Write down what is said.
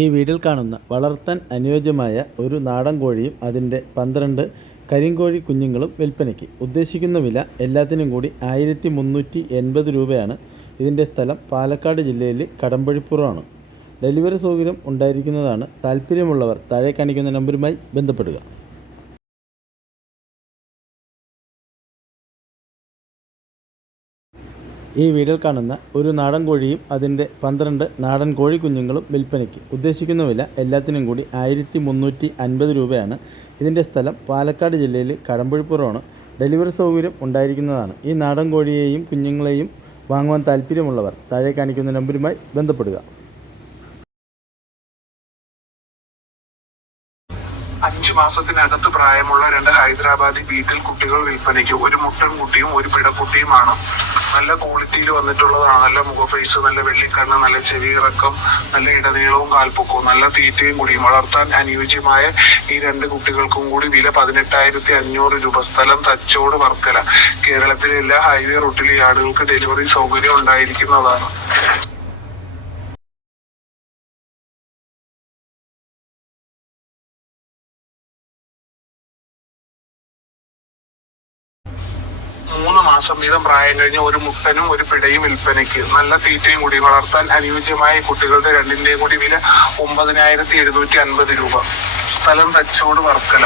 ഈ വീഡിയോയിൽ കാണുന്ന വളർത്താൻ അനുയോജ്യമായ ഒരു നാടൻ കോഴിയും അതിൻ്റെ 12 കരിങ്കോഴി കുഞ്ഞുങ്ങളും വിൽപ്പനയ്ക്ക്. ഉദ്ദേശിക്കുന്ന വില എല്ലാത്തിനും കൂടി 1380 രൂപയാണ്. ഇതിൻ്റെ സ്ഥലം പാലക്കാട് ജില്ലയിലെ കടമ്പഴിപ്പുറമാണ്. ഡെലിവറി സൗകര്യം ഉണ്ടായിരിക്കുന്നതാണ്. താല്പര്യമുള്ളവർ താഴെ കാണിക്കുന്ന നമ്പറുമായി ബന്ധപ്പെടുക. ഈ വീഡിയോയിൽ കാണുന്ന ഒരു നാടൻ കോഴിയും അതിൻ്റെ 12 നാടൻ കോഴി കുഞ്ഞുങ്ങളും വിൽപ്പനയ്ക്ക്. ഉദ്ദേശിക്കുന്ന വില എല്ലാത്തിനും കൂടി 1350 രൂപയാണ്. ഇതിൻ്റെ സ്ഥലം പാലക്കാട് ജില്ലയിലെ കടമ്പഴിപ്പുറമാണ്. ഡെലിവറി സൗകര്യം ഉണ്ടായിരിക്കുന്നതാണ്. ഈ നാടൻ കോഴിയെയും കുഞ്ഞുങ്ങളെയും വാങ്ങുവാൻ താല്പര്യമുള്ളവർ താഴെ കാണിക്കുന്ന നമ്പറുമായി ബന്ധപ്പെടുക. 5 മാസത്തിനകത്ത് പ്രായമുള്ള 2 ഹൈദരാബാദി ബീറ്റിൽ കുട്ടികൾ വിൽപ്പനയ്ക്ക്. ഒരു മുട്ടൻ കുട്ടിയും ഒരു പിടക്കുട്ടിയുമാണ്. നല്ല ക്വാളിറ്റിയിൽ വന്നിട്ടുള്ളതാണ്. നല്ല മുഖഫേസ്, നല്ല വെള്ളിക്കണ്ണ്, നല്ല ചെവി ഇറക്കം, നല്ല ഇടനീളവും കാൽപ്പൊക്കവും, നല്ല തീറ്റയും കൂടിയും. വളർത്താൻ അനുയോജ്യമായ ഈ 2 കുട്ടികൾക്കും കൂടി വില 18,500 രൂപ. സ്ഥലം തച്ചോട്, വർക്കല. കേരളത്തിലെ എല്ലാ ഹൈവേ റൂട്ടിലെ യാർഡുകൾക്ക് ഡെലിവറി സൗകര്യം ഉണ്ടായിരിക്കുന്നതാണ്. മൂന്ന് മാസം വീതം പ്രായം കഴിഞ്ഞ ഒരു മുട്ടനും ഒരു പിടയും വിൽപ്പനയ്ക്ക്. നല്ല തീറ്റയും കൂടി. വളർത്താൻ അനുയോജ്യമായ കുട്ടികളുടെ 2ന്റെയും കൂടി വില 9,750 രൂപ. സ്ഥലം തച്ചോട്, വർക്കല.